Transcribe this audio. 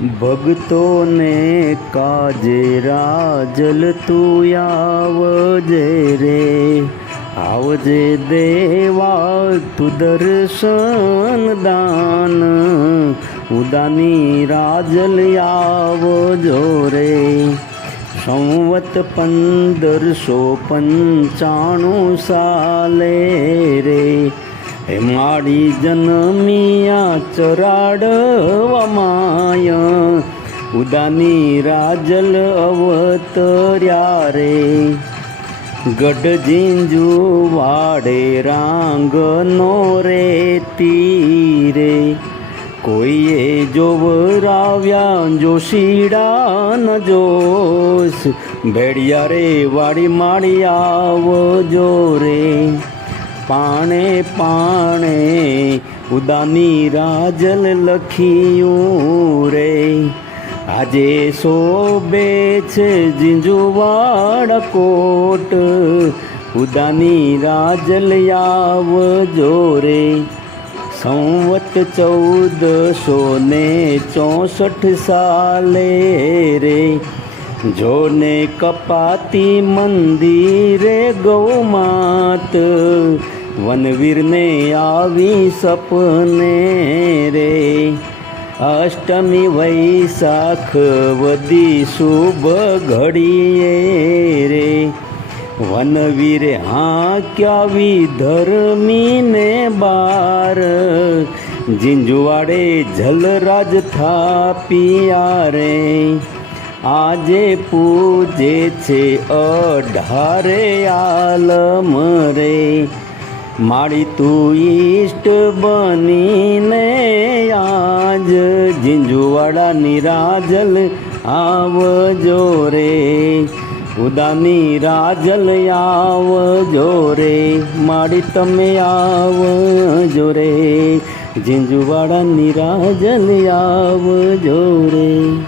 ભક્તોને કાજે રાજલ તું આવજે રે. આવજે દેવા, તું દર્શન દાન. ઉદાની રાજલ આવજો રે. સંવત પંદરસો પંચાણું સાલે રે. હે માડી જનમિયા ચરાડવા માય. ઉદાની રાજલ અવતર્યા રે. ગઢ જીંજુ વાડે રાંગનો રે. તીરે કોઈએ જોવરાવ્યા જોશીડા ન જોશ. ભેડિયા રે વાડી માડી આવજો રે. પાણે પાણે ઉદાની રાજલ લખિયું રે. આજે શોભે છે જીંજુવાડ કોટ. ઉદાની રાજલ આવજો રે. સંવત ચૌદસો ને ચોસઠ સાલે રે. જોને કપાતી મંદિરે ગૌમાત વનવીરને આવી સપને રે. અષ્ટમી વૈશાખ વદી શુભ ઘડીએ રે. વનવીરે હા ક્યાવી ધર્મીને બાર. જિંજુવાડે જલરાજ થાપિયા રે. આજે પૂજે છે અઢારે આલમ રે. માડી તું ઈષ્ટ બનીને આજ ઝીંઝુવાડા નિરાજલ આવજો રે. ઉદાની રાજલ આવજો રે. માડી તમે આવજો રે. ઝીંઝુવાડા નિરાજલ આવજો રે.